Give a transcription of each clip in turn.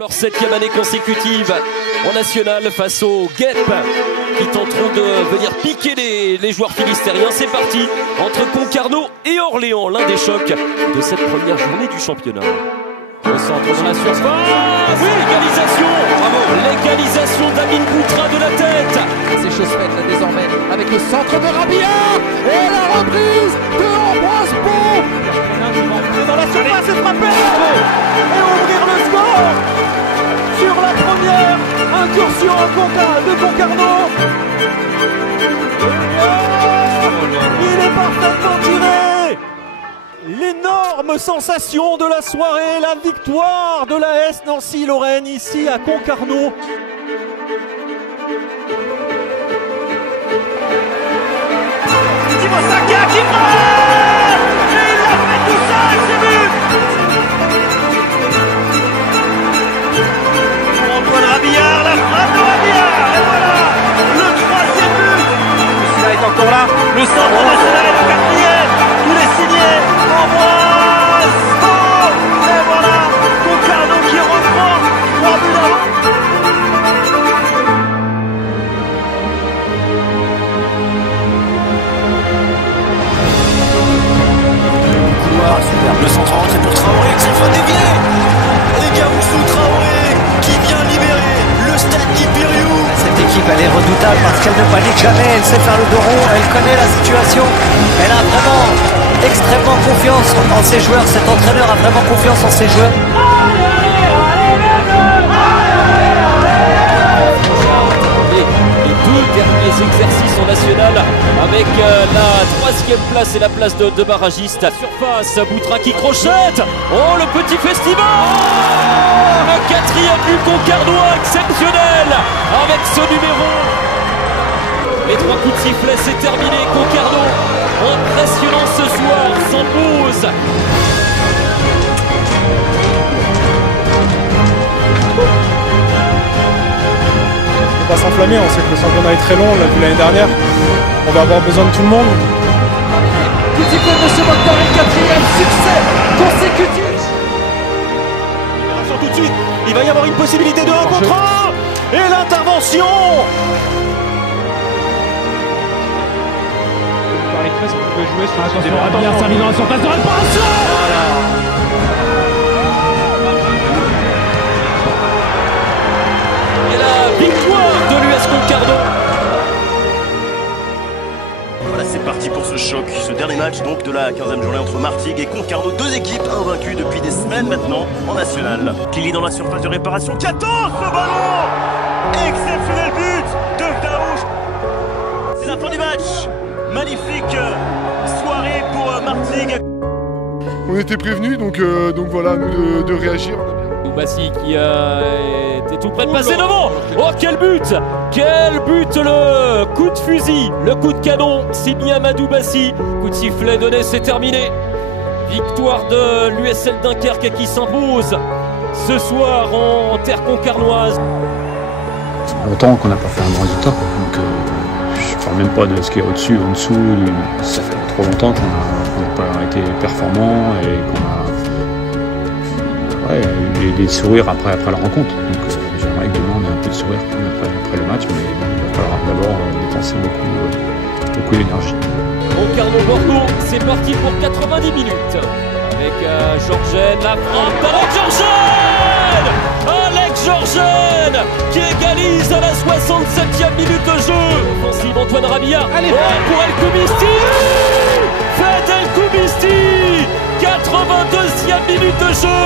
Leur 7e année consécutive en national face aux Guêpes qui tenteront de venir piquer les joueurs philistériens. C'est parti entre Concarneau et Orléans, l'un des chocs de cette première journée du championnat. Au centre de la surface, oui, l'égalisation, bravo, l'égalisation d'Amine Boutra de la tête. C'est chose faite là désormais avec le centre de Rabia et la reprise de Ambroise Pau. Dans la surface et frapper et ouvrir le score sur la première incursion de Concarneau. Il est parfaitement tiré. L'énorme sensation de la soirée, la victoire de la S Nancy-Lorraine ici à Concarneau. Dis-moi Saka qui frappe et il a fait tout ça, c'est but. Antoine Rabillard, la frappe de Rabillard et voilà le troisième but. Celui-là est encore là, le centre national est le quatrième, il est signé. Ambroise Pau et voilà Concarneau qui reprend 3 buts d'avance. Le centre rentré pour Traoré, cette fois dévié. Et Gavoussou Traoré qui vient libérer le stade d'Ipiriou. Cette équipe elle est redoutable parce qu'elle ne panique jamais, elle sait faire le dos rond, elle connaît la situation, elle a vraiment extrêmement confiance en ses joueurs, cet entraîneur a vraiment confiance en ses joueurs. Les deux derniers exercices en national avec la 3e place et la place de barragiste. Surface, Boutra qui crochette. Oh, le petit festival. Oh, le 4e but concarnois exceptionnel avec ce numéro. Les 3 coups de sifflet, c'est terminé. Concarneau, impressionnant ce soir, s'impose. Pas s'enflammer, on sait que le championnat est très long, on l'a vu l'année dernière, on va avoir besoin de tout le monde. Coup de sifflet de M. Mokhtar et 4e succès consécutif. Tout de suite, il va y avoir une possibilité de 1 contre 1 et l'intervention. Paris 13 pouvait jouer sur la Bien servi dans la surface de réparation. Victoire de l'US Concarneau. Voilà, c'est parti pour ce choc, ce dernier match donc de la 15e journée entre Martigues et Concarneau. 2 équipes invaincues depuis des semaines maintenant en national. Kili dans la surface de réparation, qui attend ce ballon. Exceptionnel but de Daouche. C'est la fin du match. Magnifique soirée pour Martigues. On était prévenus, donc voilà, nous de réagir. Boubassi qui était tout près de passer devant. Oh, quel but! Quel but! Le coup de fusil, le coup de canon signé Amadou Bassi. Coup de sifflet donné, c'est terminé. Victoire de l'USL Dunkerque qui s'impose ce soir en terre concarnoise. Ça fait longtemps qu'on n'a pas fait un bon résultat, donc je ne parle même pas de ce qui est au-dessus, en dessous. Ça fait trop longtemps qu'on n'a pas été performant et qu'on a eu des sourires après la rencontre. Donc j'aimerais que demain on ait un peu de sourire après le match, mais bon, il va falloir d'abord dépenser beaucoup d'énergie. Concarneau-Bordeaux, c'est parti pour 90 minutes. Avec Georgen, la frappe d'Alex Georgen. Alex Georgen qui égalise à la 67e minute de jeu. Offensive Antoine Rabillard. Pour El Koumisti. Fed El Koumisti. 82e minute de jeu.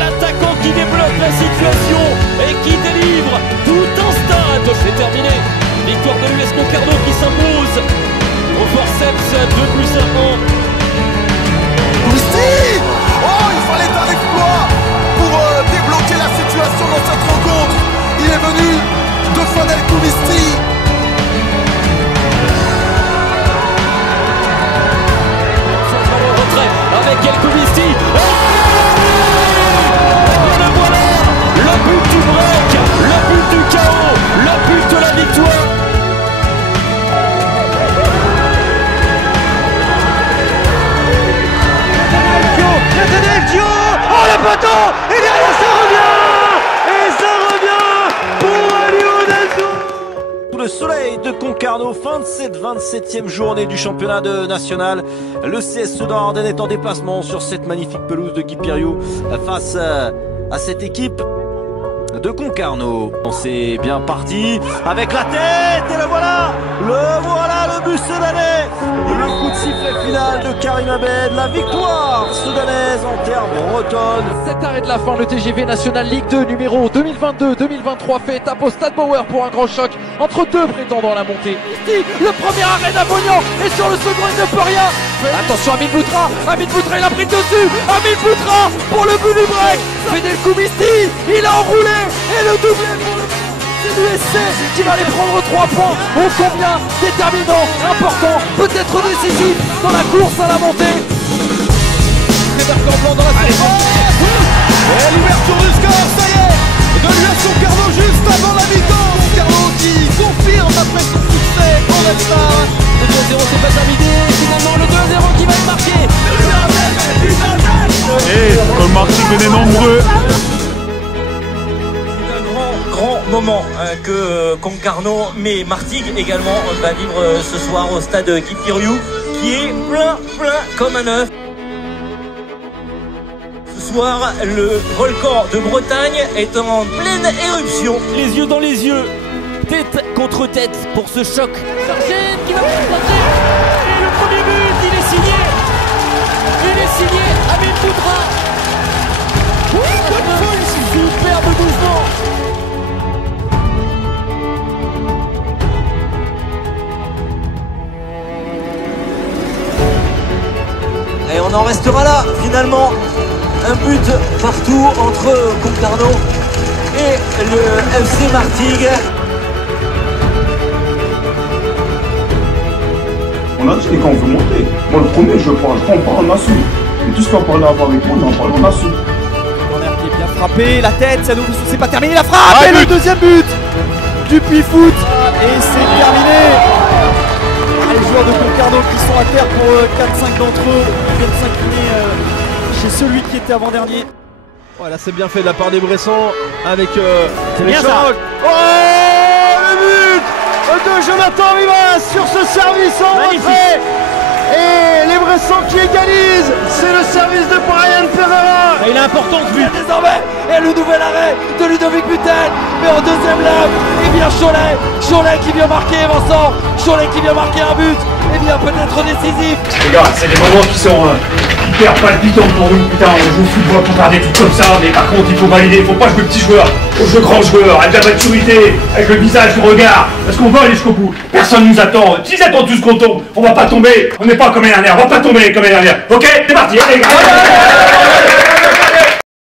L'attaquant qui débloque la situation et qui délivre tout un stade. C'est terminé. Victoire de l'US Concarneau qui s'impose au forceps 2+1. Koumisti. Oh, il fallait un exploit pour débloquer la situation dans cette rencontre. Il est venu de Fadel Koumisti. Avec El Koumisti. Le voilà, le but du break, le but du chaos, le but de la victoire. Oh, le poteau. Et derrière ça revient. de Concarneau, fin de cette 27e journée du championnat national. Le CS Sedan-Ardennes est en déplacement sur cette magnifique pelouse de Guy Piriou face à cette équipe de Concarneau. C'est bien parti avec la tête et le voilà le but sedanais. Le coup de sifflet final de Karim Abed, la victoire sedanaise en terre bretonne. Cet arrêt de la fin, le TGV National Ligue 2 numéro 2022-2023 fait étape au Stade Bauer pour un grand choc entre deux prétendants à la montée. Ici, le premier arrêt d'Avognan et sur le second il ne peut rien. Attention Amine Boutra, il a pris dessus. Amine Boutra pour le but du break. Fedel Koumisti, il a enroulé et le doublé pour le l'USC qui va aller prendre 3 points. Oh combien déterminant, important, peut-être décisif dans la course à la montée. Blanc dans la surface. Et l'ouverture du score, ça y est, de l'US Concarneau juste avant la mi-temps. Concarneau qui confirme après son succès en All-Star. Le 2-0 c'est pas terminé, finalement le 2-0 qui va être marqué. Et comme Martin venait nombreux. Grand moment que Concarneau, mais Martigues également va vivre ce soir au stade Guy Piriou qui est plein comme un œuf. Ce soir, le volcan de Bretagne est en pleine éruption. Les yeux dans les yeux, tête contre tête pour ce choc. Sargent qui va sortir et le premier but, il est signé Amine Boutra. Superbe mouvement. Et on en restera là, finalement. Un but partout entre Concarneau et le FC Martigues. On a dit quand on veut monter. Moi le premier je prends en assaut. Et tout ce qu'on parle à voir avec moi, on en parle en assaut. Corner qui est bien frappé, la tête, ça nous c'est pas terminé, la frappe et le deuxième but du Puy-Foot et c'est terminé. Les joueurs de Concarneau qui sont à terre pour 4-5 d'entre eux, ils viennent s'incliner chez celui qui était avant-dernier. Voilà, c'est bien fait de la part des Bressans avec bien ça. Oh, le but de Jonathan Rivas sur ce service en retrait. Et les Bressans qui égalisent, c'est le service de Brian Ferreira. Il est important ce but. Désormais, et le nouvel arrêt de Ludovic Butel, mais en deuxième lame, et bien Cholet qui vient marquer Vincent, Cholet qui vient marquer un but, et bien peut-être décisif. Les gars, c'est des moments qui sont hyper palpitants pour nous. Putain, on joue au football pour faire des trucs comme ça, mais par contre il faut valider, il faut pas jouer petit joueur, faut jouer grand joueur, avec la maturité, avec le visage, le regard, parce qu'on va aller jusqu'au bout. Personne nous attend, s'ils attendent tous qu'on tombe, on va pas tomber, on n'est pas comme l'année dernière, on va pas tomber comme l'année dernière. Ok, c'est parti, allez,